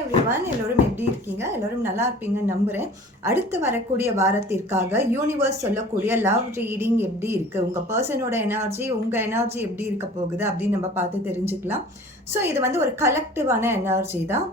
Everyone, எல்லோரும் எப்படி இருக்கீங்க? எல்லோரும் நல்லா இருப்பீங்கன்னு நம்புகிறேன். அடுத்து வரக்கூடிய வாரத்திற்காக யூனிவர்ஸ் சொல்லக்கூடிய லவ் ரீடிங் எப்படி இருக்குது, உங்கள் பர்சனோட எனர்ஜி, உங்கள் எனர்ஜி எப்படி இருக்க போகுது அப்படின்னு நம்ம பார்த்து தெரிஞ்சுக்கலாம். ஸோ இது வந்து ஒரு கலெக்டிவான எனர்ஜி தான்.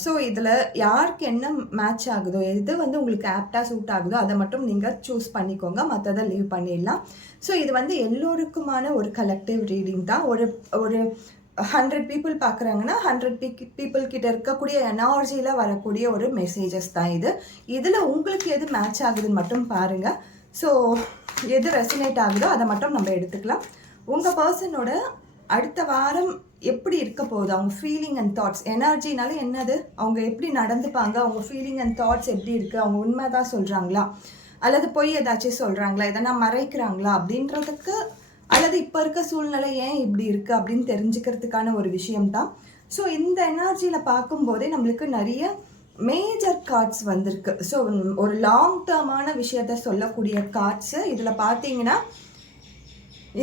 ஸோ இதில் யாருக்கு என்ன மேட்ச் ஆகுதோ, எது வந்து உங்களுக்கு ஆப்டாக சூட் ஆகுதோ அதை மட்டும் நீங்கள் சூஸ் பண்ணிக்கோங்க, மற்றதை லீவ் பண்ணிடலாம். ஸோ இது வந்து எல்லோருக்குமான ஒரு கலெக்டிவ் ரீடிங் தான். ஒரு ஒரு 100 பீப்புள் பார்க்குறாங்கன்னா 100 பீப்புள் கிட்ட இருக்கக்கூடிய எனர்ஜியில் வரக்கூடிய ஒரு மெசேஜஸ் தான் இது. இதில் உங்களுக்கு எது மேட்ச் ஆகுதுன்னு மட்டும் பாருங்கள். ஸோ எது ரெசனேட் ஆகுதோ அதை மட்டும் நம்ம எடுத்துக்கலாம். உங்கள் பர்சனோட அடுத்த வாரம் எப்படி இருக்க போகுது, அவங்க ஃபீலிங் அண்ட் தாட்ஸ், எனர்ஜினால என்னது, அவங்க எப்படி நடந்துப்பாங்க, அவங்க ஃபீலிங் அண்ட் தாட்ஸ் எப்படி இருக்குது, அவங்க உண்மை தான் சொல்கிறாங்களா அல்லது பொய் ஏதாச்சும் சொல்கிறாங்களா, எதனா மறைக்கிறாங்களா அப்படின்றதுக்கு, அல்லது இப்போ இருக்க சூழ்நிலை ஏன் இப்படி இருக்குது அப்படின்னு தெரிஞ்சுக்கிறதுக்கான ஒரு விஷயம்தான். ஸோ இந்த எனர்ஜியில் பார்க்கும்போதே நம்மளுக்கு நிறைய மேஜர் கார்ட்ஸ் வந்திருக்கு. ஸோ ஒரு லாங் டேர்மான விஷயத்த சொல்லக்கூடிய கார்ட்ஸு இதில் பார்த்தீங்கன்னா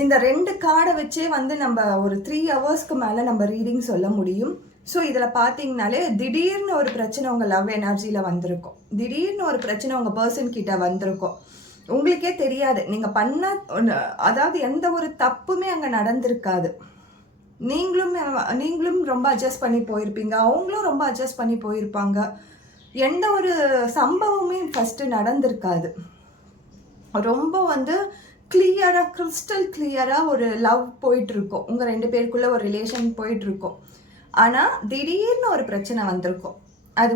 இந்த 2 கார்டை வச்சே வந்து நம்ம ஒரு 3 ஹவர்ஸ்க்கு மேலே நம்ம ரீடிங் சொல்ல முடியும். ஸோ இதில் பார்த்தீங்கனாலே திடீர்னு ஒரு பிரச்சனை உங்கள் லவ் எனர்ஜியில் வந்திருக்கும், திடீர்னு ஒரு பிரச்சனை உங்கள் பர்சன் கிட்ட வந்திருக்கும், உங்களுக்கே தெரியாது, நீங்கள் பண்ண அதாவது எந்த ஒரு தப்புமே அங்கே நடந்திருக்காது. நீங்களும் ரொம்ப அட்ஜஸ்ட் பண்ணி போயிருப்பீங்க, அவங்களும் ரொம்ப அட்ஜஸ்ட் பண்ணி போயிருப்பாங்க. எந்த ஒரு சம்பவமே ஃபஸ்ட்டு நடந்திருக்காது. ரொம்ப வந்து கிளியராக, கிறிஸ்டல் கிளியராக ஒரு லவ் போயிட்டுருக்கோம், உங்கள் 2 பேருக்குள்ளே ஒரு ரிலேஷன் போயிட்டுருக்கோம். ஆனால் திடீர்னு ஒரு பிரச்சனை வந்திருக்கும். அது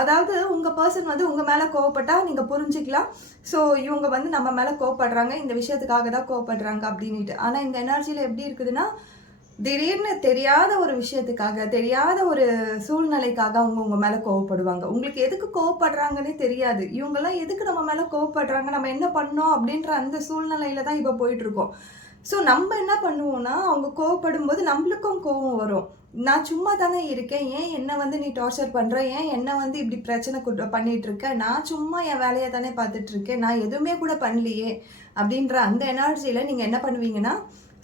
அதாவது உங்கள் பர்சன் வந்து உங்கள் மேலே கோவப்பட்டால் நீங்கள் புரிஞ்சிக்கலாம். ஸோ இவங்க வந்து நம்ம மேலே கோவப்படுறாங்க, இந்த விஷயத்துக்காக தான் கோவப்படுறாங்க அப்படின்ட்டு. ஆனால் இந்த எனர்ஜியில் எப்படி இருக்குதுன்னா, திடீர்னு தெரியாத ஒரு விஷயத்துக்காக, தெரியாத ஒரு சூழ்நிலைக்காக அவங்க உங்கள் மேலே கோவப்படுவாங்க. உங்களுக்கு எதுக்கு கோவப்படுறாங்கன்னே தெரியாது. இவங்கெல்லாம் எதுக்கு நம்ம மேலே கோவப்படுறாங்க, நம்ம என்ன பண்ணோம் அப்படின்ற அந்த சூழ்நிலையில தான் இப்போ போயிட்டுருக்கோம். ஸோ நம்ம என்ன பண்ணுவோம்னா, அவங்க கோவப்படும் போது நம்மளுக்கும் கோவம் வரும். நான் சும்மா தானே இருக்கேன், ஏன் என்னை வந்து நீ டார்ச்சர் பண்ணுற, ஏன் என்னை வந்து இப்படி பிரச்சனை பண்ணிகிட்டு இருக்க, நான் சும்மா என் வேலையை தானே பார்த்துட்ருக்கேன், நான் எதுவுமே கூட பண்ணலையே அப்படின்ற அந்த எனர்ஜியில் நீங்கள் என்ன பண்ணுவீங்கன்னா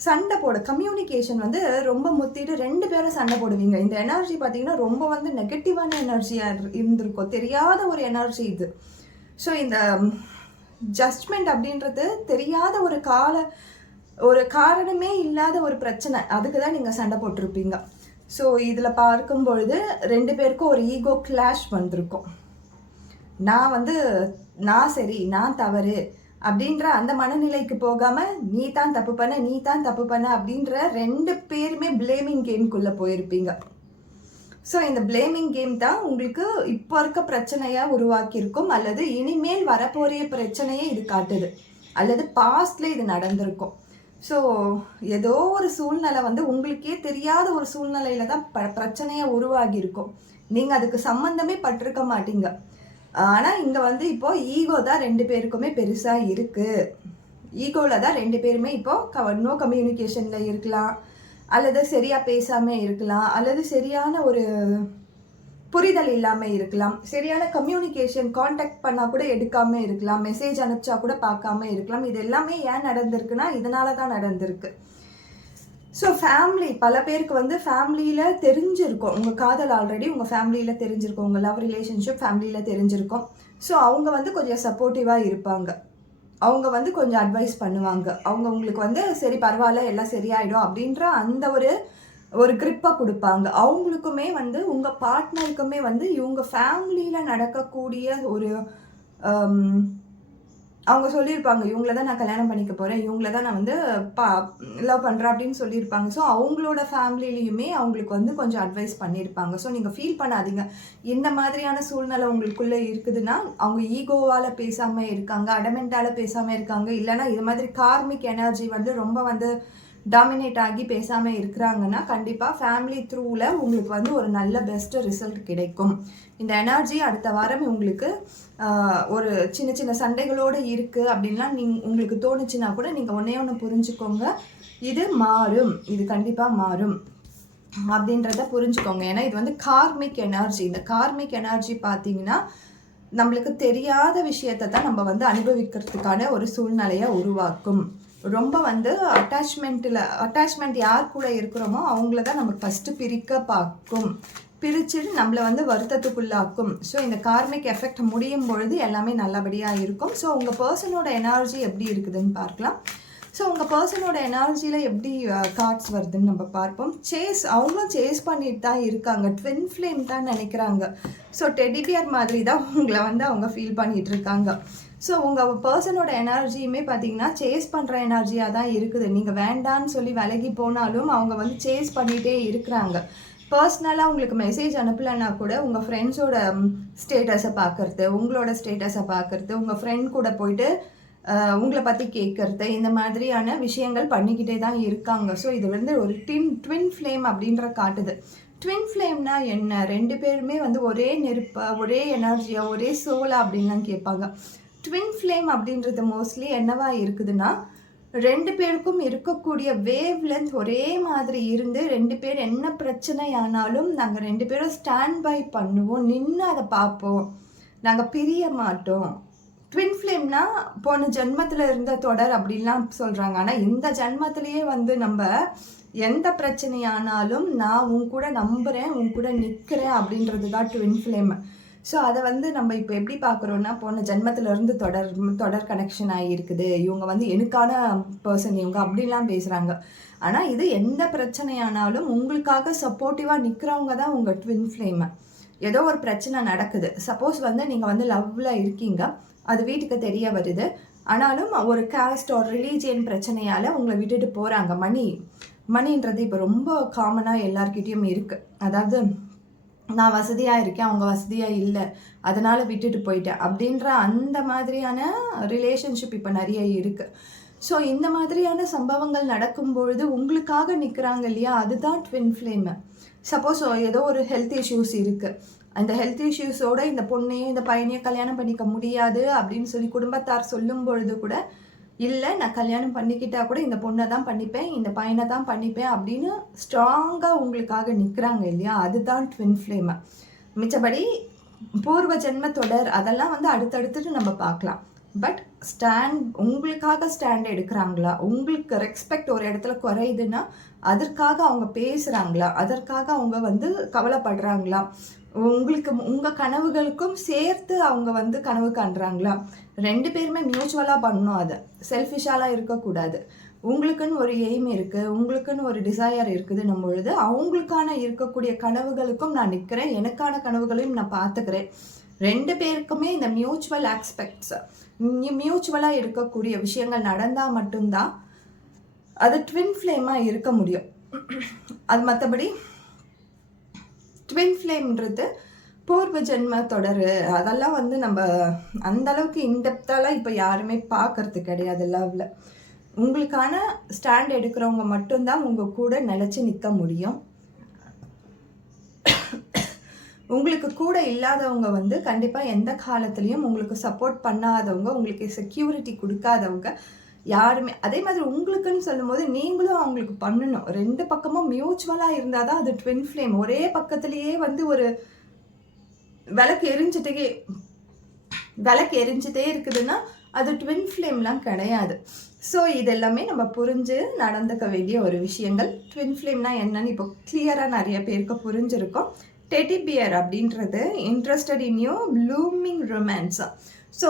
சண்டை போட, கம்யூனிகேஷன் வந்து ரொம்ப முத்திட்டு 2 பேரும் சண்டை போடுவீங்க. இந்த எனர்ஜி பார்த்தீங்கன்னா ரொம்ப வந்து நெகட்டிவான எனர்ஜியாக இருந்திருக்கும், தெரியாத ஒரு எனர்ஜி இது. ஸோ இந்த ஜட்ஜ்மெண்ட் அப்படின்றது தெரியாத ஒரு காரணமே இல்லாத ஒரு பிரச்சனை, அதுக்கு தான் நீங்கள் சண்டை போட்டிருப்பீங்க. ஸோ இதில் பார்க்கும் பொழுது 2 பேருக்கும் ஒரு ஈகோ கிளாஷ் வந்திருக்கும். நான் சரி, நான் தவறு அப்படின்ற அந்த மனநிலைக்கு போகாமல் நீ தான் தப்பு பண்ண அப்படின்ற 2 பேருமே பிளேமிங் கேம்குள்ளே போயிருப்பீங்க. ஸோ இந்த பிளேமிங் கேம் தான் உங்களுக்கு இப்போ இருக்க பிரச்சனையாக உருவாக்கியிருக்கும், அல்லது இனிமேல் வரப்போகிற பிரச்சனையே இது காட்டுது, அல்லது பாஸ்டில் இது நடந்திருக்கும். ஸோ ஏதோ ஒரு சூழ்நிலை வந்து உங்களுக்கே தெரியாத ஒரு சூழ்நிலையில தான் பிரச்சனையாக உருவாகியிருக்கும். நீங்கள் அதுக்கு சம்மந்தமே பட்டிருக்க மாட்டீங்க. ஆனால் இங்கே வந்து இப்போது ஈகோ தான் 2 பேருக்குமே பெருசாக இருக்குது. ஈகோவில் தான் 2 பேருமே இப்போது நோ கம்யூனிகேஷனில் இருக்கலாம், அல்லது சரியாக பேசாமல் இருக்கலாம், அல்லது சரியான ஒரு புரிதல் இல்லாமல் இருக்கலாம், சரியான கம்யூனிகேஷன் காண்டாக்ட் பண்ணால் கூட எடுக்காமல் இருக்கலாம், மெசேஜ் அனுப்பிச்சா கூட பார்க்காம இருக்கலாம். இது எல்லாமே ஏன் நடந்திருக்குன்னா இதனால தான் நடந்திருக்கு. ஸோ ஃபேமிலி, பல பேருக்கு வந்து ஃபேமிலியில் தெரிஞ்சிருக்கும், உங்கள் காதல் ஆல்ரெடி உங்கள் ஃபேமிலியில் தெரிஞ்சிருக்கும், உங்கள் லவ் ரிலேஷன்ஷிப் ஃபேமிலியில் தெரிஞ்சிருக்கும். ஸோ அவங்க வந்து கொஞ்சம் சப்போர்ட்டிவாக இருப்பாங்க, அவங்க வந்து கொஞ்சம் அட்வைஸ் பண்ணுவாங்க, அவங்க உங்களுக்கு வந்து சரி பரவாயில்ல எல்லாம் சரியாயிடும் அப்படின்ற அந்த ஒரு கிரிப்பை கொடுப்பாங்க. அவங்களுக்குமே வந்து உங்கள் பார்ட்னருக்குமே வந்து இவங்க ஃபேமிலியில் நடக்கக்கூடிய ஒரு அவங்க சொல்லியிருப்பாங்க, இவங்கள தான் நான் கல்யாணம் பண்ணிக்க போகிறேன், இவங்கள தான் நான் வந்து லவ் பண்ணுறேன் அப்படின்னு சொல்லியிருப்பாங்க. ஸோ அவங்களோட ஃபேமிலிலையுமே அவங்களுக்கு வந்து கொஞ்சம் அட்வைஸ் பண்ணியிருப்பாங்க. ஸோ நீங்கள் ஃபீல் பண்ணாதீங்க, இந்த மாதிரியான சூழ்நிலை உங்களுக்குள்ளே இருக்குதுன்னா அவங்க ஈகோவால் பேசாமல் இருக்காங்க, அடமெண்ட்டால் பேசாமல் இருக்காங்க, இல்லைனா இது மாதிரி கார்மிக் எனர்ஜி வந்து ரொம்ப வந்து டாமினேட் ஆகி பேசாமல் இருக்கிறாங்கன்னா கண்டிப்பாக ஃபேமிலி த்ரூவில் உங்களுக்கு வந்து ஒரு நல்ல பெஸ்ட்டு ரிசல்ட் கிடைக்கும். இந்த எனர்ஜி அடுத்த வாரம் உங்களுக்கு ஒரு சின்ன சின்ன சண்டைகளோடு இருக்குது அப்படின்லாம் உங்களுக்கு தோணுச்சுன்னா கூட நீங்கள் ஒன்று புரிஞ்சுக்கோங்க, இது மாறும், இது கண்டிப்பாக மாறும் அப்படின்றத புரிஞ்சுக்கோங்க. ஏன்னா இது வந்து கார்மிக் எனர்ஜி. இந்த கார்மிக் எனர்ஜி பார்த்தீங்கன்னா நம்மளுக்கு தெரியாத விஷயத்தை தான் நம்ம வந்து அனுபவிக்கிறதுக்கான ஒரு சூழ்நிலையை உருவாக்கும். ரொம்ப வந்து அட்டாச்மெண்ட் யார் கூட இருக்கிறோமோ அவங்கள தான் நமக்கு ஃபஸ்ட்டு பிரிக்க பார்க்கும். பிரிச்சுட்டு நம்மளை வந்து வருத்தத்துக்குள்ளாக்கும். ஸோ இந்த கார்மிக் எஃபெக்ட் முடியும் பொழுது எல்லாமே நல்லபடியாக இருக்கும். ஸோ உங்கள் பர்சனோட எனர்ஜி எப்படி இருக்குதுன்னு பார்க்கலாம். ஸோ உங்கள் பர்சனோட எனர்ஜியில் எப்படி கார்ட்ஸ் வருதுன்னு நம்ம பார்ப்போம். அவங்களும் சேஸ் பண்ணிட்டு தான் இருக்காங்க. ட்வின் ஃப்ளேம் தான் நினைக்கிறாங்க. ஸோ டெடிபியர் மாதிரி தான் உங்களை வந்து அவங்க ஃபீல் பண்ணிகிட்டு இருக்காங்க. ஸோ உங்கள் பர்சனோட எனர்ஜியுமே பார்த்தீங்கன்னா சேஸ் பண்ணுற எனர்ஜியாக தான் இருக்குது. நீங்கள் வேண்டான்னு சொல்லி விலகி போனாலும் அவங்க வந்து சேஸ் பண்ணிகிட்டே இருக்கிறாங்க. பர்சனலாக உங்களுக்கு மெசேஜ் அனுப்பலைன்னா கூட உங்கள் ஃப்ரெண்ட்ஸோட ஸ்டேட்டஸை பார்க்குறது, உங்களோட ஸ்டேட்டஸை பார்க்குறது, உங்கள் ஃப்ரெண்ட் கூட போயிட்டு உங்களை பற்றி கேட்குறது, இந்த மாதிரியான விஷயங்கள் பண்ணிக்கிட்டே தான் இருக்காங்க. ஸோ இது வந்து ஒரு ட்வின் ஃப்ளேம் அப்படின்ற காட்டுது. ட்வின் ஃப்ளேம்னா என்ன? 2 பேருமே வந்து ஒரே நெருப்பா, ஒரே எனர்ஜியா, ஒரே சோலா அப்படின்லாம் கேட்பாங்க. ட்வின் ஃப்ளேம் அப்படின்றது மோஸ்ட்லி என்னவா இருக்குதுன்னா, 2 பேருக்கும் இருக்கக்கூடிய வேவ் லென்த் ஒரே மாதிரி இருந்து 2 பேர் என்ன பிரச்சனை ஆனாலும் நாங்கள் 2 பேரும் ஸ்டாண்ட் பை பண்ணுவோம், நின்று அதை பார்ப்போம், நாங்கள் பிரிய மாட்டோம். ட்வின் ஃப்ளேம்னா போன ஜென்மத்தில் இருந்த தொடர் அப்படின்லாம் சொல்கிறாங்க. ஆனால் இந்த ஜென்மத்திலேயே வந்து நம்ம எந்த பிரச்சனையானாலும் நான் உன் கூட நம்புகிறேன், உன் கூட நிற்கிறேன் அப்படின்றது தான் ட்வின் ஃப்ளேம். ஸோ அதை வந்து நம்ம இப்போ எப்படி பார்க்குறோன்னா, போன ஜென்மத்திலேருந்து தொடர் கனெக்ஷன் ஆகியிருக்குது, இவங்க வந்து எனக்கான பர்சன் இவங்க அப்படிலாம் பேசுகிறாங்க. ஆனால் இது எந்த பிரச்சனையானாலும் உங்களுக்காக சப்போர்ட்டிவாக நிற்கிறவங்க தான் உங்கள் ட்வின் ஃப்ளேமு. ஏதோ ஒரு பிரச்சனை நடக்குது, சப்போஸ் வந்து நீங்கள் வந்து லவ்வில் இருக்கீங்க, அது வீட்டுக்கு தெரிய வருது, ஆனாலும் ஒரு காஸ்ட் ஒரு ரிலீஜியன் பிரச்சனையால் உங்களை விட்டுட்டு போகிறாங்க. மணின்றது இப்போ ரொம்ப காமனாக எல்லார்கிட்டேயும் இருக்குது. அதாவது நான் வசதியாக இருக்கேன், அவங்க வசதியாக இல்லை, அதனால் விட்டுட்டு போயிட்டேன் அப்படின்ற அந்த மாதிரியான ரிலேஷன்ஷிப் இப்போ நிறைய இருக்குது. ஸோ இந்த மாதிரியான சம்பவங்கள் நடக்கும்பொழுது உங்களுக்காக நிற்கிறாங்க இல்லையா, அதுதான் ட்வின் ஃப்ளேமு. சப்போஸ் ஏதோ ஒரு ஹெல்த் இஷ்யூஸ் இருக்குது, அந்த ஹெல்த் இஷ்யூஸோடு இந்த பொண்ணையும் இந்த பையனையும் கல்யாணம் பண்ணிக்க முடியாது அப்படின்னு சொல்லி குடும்பத்தார் சொல்லும் பொழுது கூட, இல்லை நான் கல்யாணம் பண்ணிக்கிட்டால் கூட இந்த பொண்ணை தான் பண்ணிப்பேன், இந்த பையனை தான் பண்ணிப்பேன் அப்படின்னு ஸ்ட்ராங்காக உங்களுக்காக நிற்கிறாங்க இல்லையா, அதுதான் ட்வின் ஃப்ளேமு. மிச்சபடி பூர்வ ஜென்ம தொடர் அதெல்லாம் வந்து அடுத்தடுத்துட்டு நம்ம பார்க்கலாம். பட் உங்களுக்காக ஸ்டாண்ட் எடுக்கிறாங்களா, உங்களுக்கு ரெஸ்பெக்ட் ஒரு இடத்துல குறையுதுன்னா அதற்காக அவங்க பேசுகிறாங்களா, அதற்காக அவங்க வந்து கவலைப்படுறாங்களா, உங்கள் கனவுகளுக்கும் சேர்த்து அவங்க வந்து கனவு காண்றாங்களா, 2 பேருமே மியூச்சுவலாக பண்ணணும். அதை செல்ஃபிஷாலாம் இருக்கக்கூடாது. உங்களுக்குன்னு ஒரு எய்ம் இருக்குது, உங்களுக்குன்னு ஒரு டிசையர் இருக்குதுன்னும் பொழுது அவங்களுக்கான இருக்கக்கூடிய கனவுகளுக்கும் நான் நிற்கிறேன், எனக்கான கனவுகளையும் நான் பார்த்துக்கிறேன். 2 பேருக்குமே இந்த மியூச்சுவல் ஆஸ்பெக்ட்ஸ், மியூச்சுவலாக இருக்கக்கூடிய விஷயங்கள் நடந்தால் மட்டும்தான் அது ட்வின் ஃப்ளேமாக இருக்க முடியும். அது மற்றபடி ட்வின் ஃப்ளேம்ன்றது பூர்வ ஜென்ம தொடர் அதெல்லாம் வந்து நம்ம அந்தளவுக்கு இன்டெப்த்தாலாம் இப்போ யாருமே பார்க்கறது கிடையாது. லவ்வில் உங்களுக்கான ஸ்டாண்ட் எடுக்கிறவங்க மட்டும்தான் உங்கள் கூட நிலச்சி நிற்க முடியும். உங்களுக்கு கூட இல்லாதவங்க வந்து கண்டிப்பாக எந்த காலத்துலேயும் உங்களுக்கு சப்போர்ட் பண்ணாதவங்க, உங்களுக்கு செக்யூரிட்டி கொடுக்காதவங்க யாருமே. அதே மாதிரி உங்களுக்குன்னு சொல்லும்போது நீங்களும் அவங்களுக்கு பண்ணணும். 2 பக்கமும் மியூச்சுவலாக இருந்தால் தான் அது ட்வின் ஃப்ளேம். ஒரே பக்கத்துலேயே வந்து ஒரு விளக்கு எரிஞ்சிட்டே இருக்குதுன்னா அது ட்வின் ஃப்ளேம்லாம் கிடையாது. ஸோ இதெல்லாமே நம்ம புரிஞ்சு நடந்துக்க வேண்டிய ஒரு விஷயங்கள். ட்வின் ஃப்ளேம்னா என்னன்னு இப்போ கிளியராக நிறைய பேருக்கு புரிஞ்சிருக்கும். டெடி பியர் அப்படின்றது interested in you blooming romance. So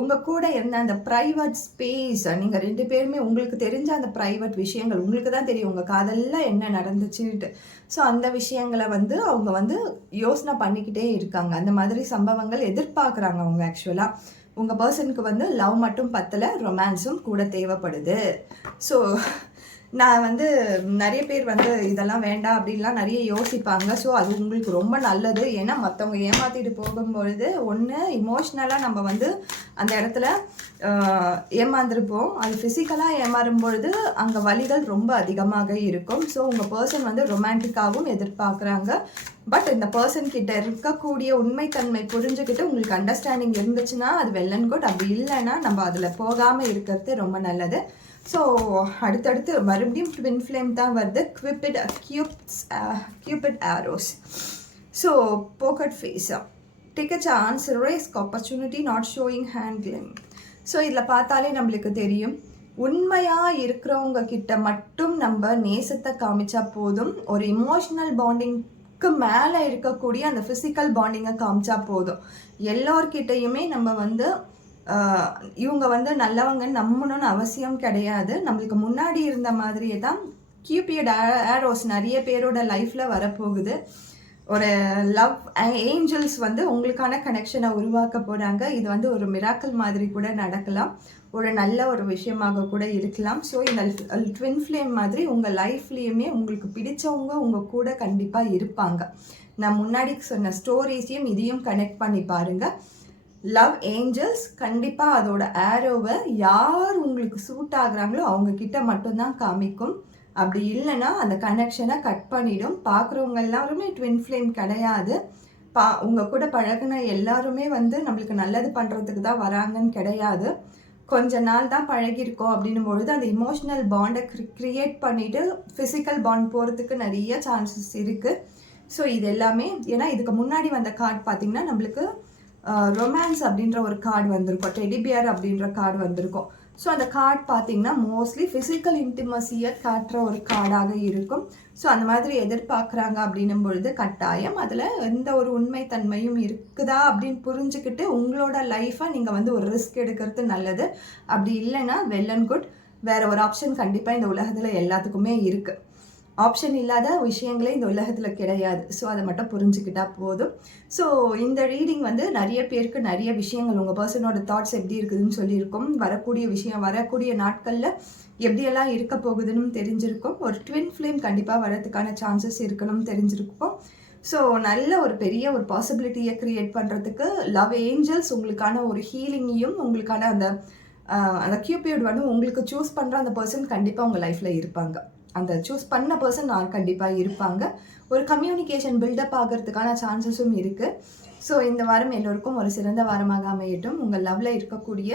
உங்கள் கூட இருந்த அந்த ப்ரைவேட் ஸ்பேஸ், நீங்கள் 2 பேருமே உங்களுக்கு தெரிஞ்ச அந்த ப்ரைவேட் விஷயங்கள் உங்களுக்கு தான் தெரியும், உங்கள் காதலில் என்ன நடந்துச்சுட்டு. ஸோ அந்த விஷயங்களை வந்து அவங்க வந்து யோசனை பண்ணிக்கிட்டே இருக்காங்க. அந்த மாதிரி சம்பவங்கள் எதிர்பார்க்குறாங்க அவங்க. ஆக்சுவலாக உங்கள் பர்சனுக்கு வந்து லவ் மட்டும் பத்தலை, ரொமான்ஸும் கூட தேவைப்படுது. ஸோ நான் வந்து நிறைய பேர் வந்து இதெல்லாம் வேண்டாம் அப்படின்லாம் நிறைய யோசிப்பாங்க. ஸோ அது உங்களுக்கு ரொம்ப நல்லது. ஏன்னா மற்றவங்க ஏமாற்றிட்டு போகும்பொழுது ஒன்று இமோஷ்னலாக நம்ம வந்து அந்த இடத்துல ஏமாந்துருப்போம். அது ஃபிசிக்கலாக ஏமாறும் பொழுது அங்கே வலிகள் ரொம்ப அதிகமாக இருக்கும். ஸோ உங்கள் பர்சன் வந்து ரொமான்டிக்காகவும் எதிர்பார்க்குறாங்க. பட் இந்த பர்சன் கிட்ட இருக்கக்கூடிய உண்மைத்தன்மை புரிஞ்சுக்கிட்டு உங்களுக்கு அண்டர்ஸ்டாண்டிங் இருந்துச்சுன்னா அது வெல் அண்ட் குட். அப்படி இல்லைன்னா நம்ம அதில் போகாமல் இருக்கிறது ரொம்ப நல்லது. ஸோ அடுத்தடுத்து மறுபடியும் ட்வின் ஃப்ளேம் தான் வருது. Cupid arrows. So pocket face, take a chance, risk opportunity, not showing handling. So இதில் பார்த்தாலே நம்மளுக்கு தெரியும், உண்மையாக இருக்கிறவங்க கிட்ட மட்டும் நம்ம நேசத்தை காமிச்சா போதும். ஒரு இமோஷ்னல் பாண்டிங் அதுக்கு மேலே இருக்கக்கூடிய அந்த ஃபிசிக்கல் பாண்டிங்கை காமிச்சா போதும். எல்லோர்கிட்டையுமே நம்ம வந்து இவங்க வந்து நல்லவங்கன்னு நம்பணும்னு அவசியம் கிடையாது. நம்மளுக்கு முன்னாடி இருந்த மாதிரியே தான் கியூபியட் ஆரோஸ் நிறைய பேரோட லைஃப்பில் வரப்போகுது. ஒரு லவ் ஏஞ்சல்ஸ் வந்து உங்களுக்கான கனெக்ஷனை உருவாக்க போகிறாங்க. இது வந்து ஒரு மிராக்கிள் மாதிரி கூட நடக்கலாம், ஒரு நல்ல ஒரு விஷயமாக கூட இருக்கலாம். ஸோ இந்த ட்வின் ஃப்ளேம் மாதிரி உங்கள் லைஃப்லேயுமே உங்களுக்கு பிடிச்சவங்க உங்கள் கூட கண்டிப்பாக இருப்பாங்க. நான் முன்னாடி சொன்ன ஸ்டோரிஸையும் இதையும் கனெக்ட் பண்ணி பாருங்கள். லவ் ஏஞ்சல்ஸ் கண்டிப்பாக அதோட ஆரோவை யார் உங்களுக்கு சூட் ஆகுறாங்களோ அவங்கக்கிட்ட மட்டும்தான் காமிக்கும். அப்படி இல்லைன்னா அந்த கனெக்ஷனை கட் பண்ணிடும். பார்க்குறவங்க எல்லாருமே ட்வின் ஃப்ளேம் கிடையாது. உங்கள் கூட பழகின எல்லாருமே வந்து நம்மளுக்கு நல்லது பண்ணுறதுக்கு தான் வராங்கன்னு கிடையாது. கொஞ்ச நாள் தான் பழகிருக்கோம் அப்படின்னும் பொழுது அந்த இமோஷ்னல் பாண்டை க்ரியேட் பண்ணிவிட்டு ஃபிசிக்கல் பாண்ட் போகிறதுக்கு நிறைய சான்சஸ் இருக்குது. ஸோ இது எல்லாமே ஏன்னா இதுக்கு முன்னாடி வந்த கார்டு பார்த்திங்கன்னா நம்மளுக்கு ரொமான்ஸ் அப்படின்ற ஒரு கார்டு வந்திருக்கும், டெடிபியர் அப்படின்ற கார்டு வந்திருக்கும். ஸோ அந்த கார்டு பார்த்திங்கன்னா மோஸ்ட்லி ஃபிசிக்கல் இன்டிமசியை காட்டுற ஒரு கார்டாக இருக்கும். ஸோ அந்த மாதிரி எதிர்பார்க்குறாங்க அப்படின்னும் பொழுது கட்டாயம் அதில் எந்த ஒரு உண்மைத்தன்மையும் இருக்குதா அப்படின்னு புரிஞ்சுக்கிட்டு உங்களோட லைஃப்பை நீங்கள் வந்து ஒரு ரிஸ்க் எடுக்கிறது நல்லது. அப்படி இல்லைன்னா வெல் அண்ட் குட். வேறு ஒரு ஆப்ஷன் கண்டிப்பாக இந்த உலகத்தில் எல்லாத்துக்குமே இருக்குது. ஆப்ஷன் இல்லாத விஷயங்களே இந்த உலகத்தில் கிடையாது. ஸோ அதை மட்டும் புரிஞ்சுக்கிட்டால் போதும். ஸோ இந்த ரீடிங் வந்து நிறைய பேருக்கு நிறைய விஷயங்கள் உங்கள் பர்சனோட தாட்ஸ் எப்படி இருக்குதுன்னு சொல்லியிருக்கோம். வரக்கூடிய நாட்களில் எப்படியெல்லாம் இருக்க போகுதுன்னு தெரிஞ்சிருக்கும். ஒரு ட்வின் ஃப்ளேம் கண்டிப்பாக வரதுக்கான சான்சஸ் இருக்கணும்னு தெரிஞ்சிருக்கும். ஸோ நல்ல ஒரு பெரிய ஒரு பாசிபிலிட்டியை க்ரியேட் பண்ணுறதுக்கு லவ் ஏஞ்சல்ஸ் உங்களுக்கான ஒரு ஹீலிங்கையும் உங்களுக்கான அந்த கியூபிட் வந்து உங்களுக்கு சூஸ் பண்ணுற அந்த பர்சன் கண்டிப்பாக உங்கள் லைஃப்பில் இருப்பாங்க. அந்த சூஸ் பண்ண பர்சன் கண்டிப்பாக இருப்பாங்க. ஒரு கம்யூனிகேஷன் பில்டப் ஆகிறதுக்கான சான்சஸும் இருக்குது. ஸோ இந்த வாரம் எல்லோருக்கும் ஒரு சிறந்த வாரமாக அமையட்டும். உங்கள் லவ்வில் இருக்கக்கூடிய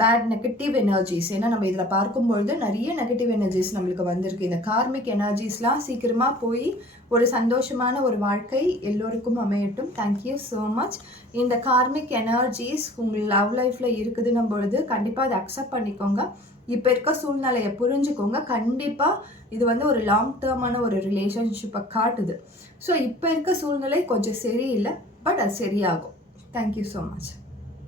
பேட் நெகட்டிவ் எனர்ஜிஸ், ஏன்னா நம்ம இதில் பார்க்கும்பொழுது நிறைய நெகட்டிவ் எனர்ஜிஸ் நம்மளுக்கு வந்திருக்கு. இந்த கார்மிக் எனர்ஜிஸ்லாம் சீக்கிரமாக போய் ஒரு சந்தோஷமான ஒரு வாழ்க்கை எல்லோருக்கும் அமையட்டும். Thank you so much. இந்த கார்மிக் எனர்ஜிஸ் உங்கள் லவ் லைஃப்பில் இருக்குதுன்னும் பொழுது கண்டிப்பாக அதை அக்செப்ட் பண்ணிக்கோங்க. இப்போ இருக்க சூழ்நிலையை புரிஞ்சுக்கோங்க. கண்டிப்பாக இது வந்து ஒரு லாங் டேர்மான ஒரு ரிலேஷன்ஷிப்பை காட்டுது. ஸோ இப்போ இருக்க சூழ்நிலை கொஞ்சம் சரியில்லை, பட் அது சரியாகும். Thank you so much.